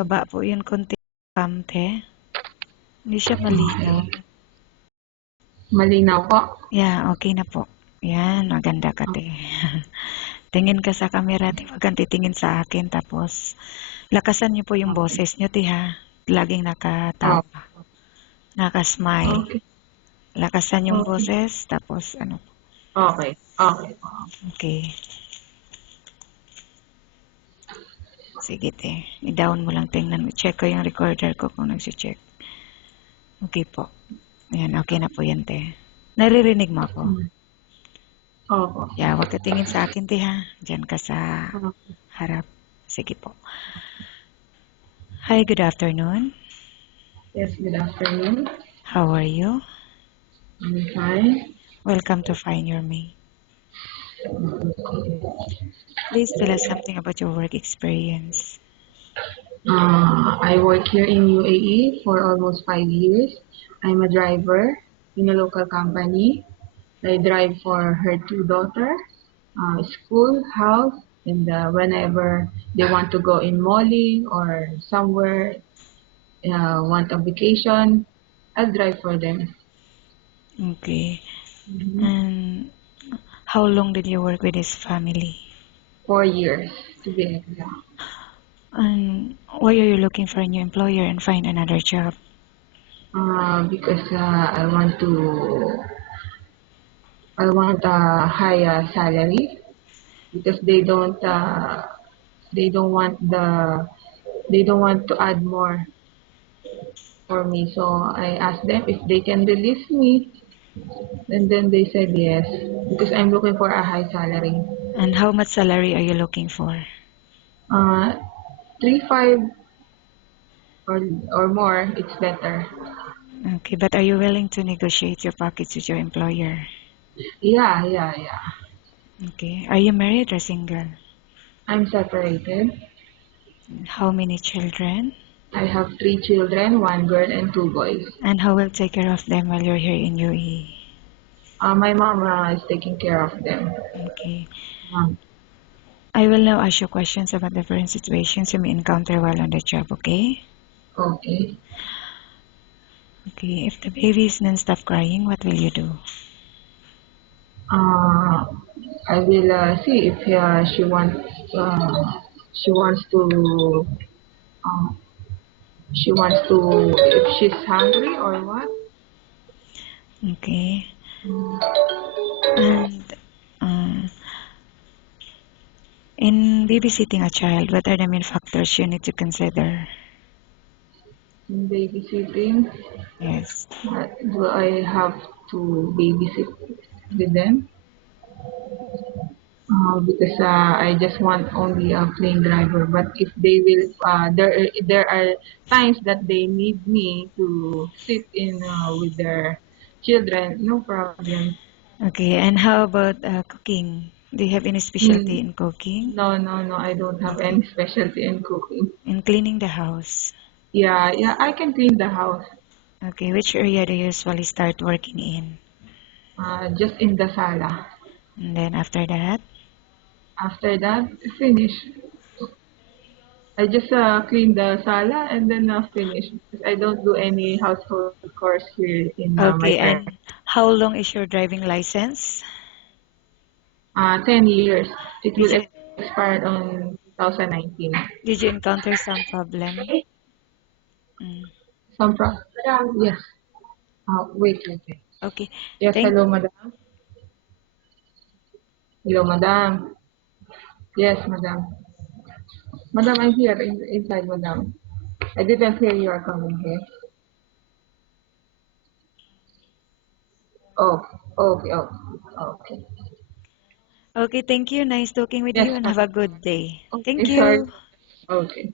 baba po yun konti kamte. Hindi siya malinaw. Malinaw po. Yeah, okay na po. Yan, maganda ka, te. Tingin ka sa camera, te. Huwag kang titingin sa akin. Tapos, lakasan niyo po yung boses niyo, te, ha. Laging nakatawa. Nakasmile. Okay. Lakasan yung Okay. boses. Tapos, ano. Okay. Okay. Okay. Sige, te. I-down mo lang. Tingnan mo. Check ko yung recorder ko kung nagsi-check. Okay po. Ayan, okay na po yan, te. Naririnig mo ako? Opo. Yeah, huwag ka tingin sa akin, te, ha. Diyan ka sa harap. Sige po. Hi, good afternoon. Yes, good afternoon. How are you? I'm fine. Welcome to Find Your Me. Please tell us something about your work experience. I work here in UAE for almost 5 years. I'm a driver in a local company. I drive for her two daughters, school, house, and whenever they want to go in malling or somewhere, want a vacation, I'll drive for them. Okay. Mhm. And how long did you work with this family? 4 years, to be exact. And why are you looking for a new employer and find another job? Because I want a higher salary because they don't want they don't want to add more for me. So I asked them if they can release me, and then they said yes because I'm looking for a high salary. And how much salary are you looking for? Uh, 3-5 or more, it's better. Okay, but are you willing to negotiate your package with your employer? Yeah. Okay. Are you married or single? I'm separated. How many children? I have 3 children, 1 girl and 2 boys. And how will take care of them while you're here in UAE? My mom is taking care of them. Okay. Um, I will now ask you questions about different situations you may encounter while on the job, okay? okay. Okay, if the baby is non-stop crying, what will you do? I will see if she wants to uh, if she's hungry or what. Okay. And in babysitting a child, what are the main factors you need to consider? In babysitting, Yes. do I have to babysit with them? Because I just want only a plain driver. But if they will, there are times that they need me to sit in with their children. No problem. Okay, and how about cooking? Do you have any specialty Mm, in cooking? no. I don't have any specialty in cooking. In cleaning the house? Yeah. I can clean the house. Okay, which area do you usually start working in? Just in the sala. And then after that? After that, finish. I just clean the sala and then finish. Because I don't do any household chores here in my Okay, parents. and how long is your driving license? 10 years. It Did will you expire on 2019. did you encounter some problem? Mm. Some pro- Yes. Wait. Okay, Yes, thank hello, madam. Hello, madam. Yes, madam. Madam, I'm here inside, madam. I didn't hear you are coming here. Oh, okay. Okay, thank you. Nice talking with Yes, you and have madam. a good day. Okay, Thank sorry. you. Okay.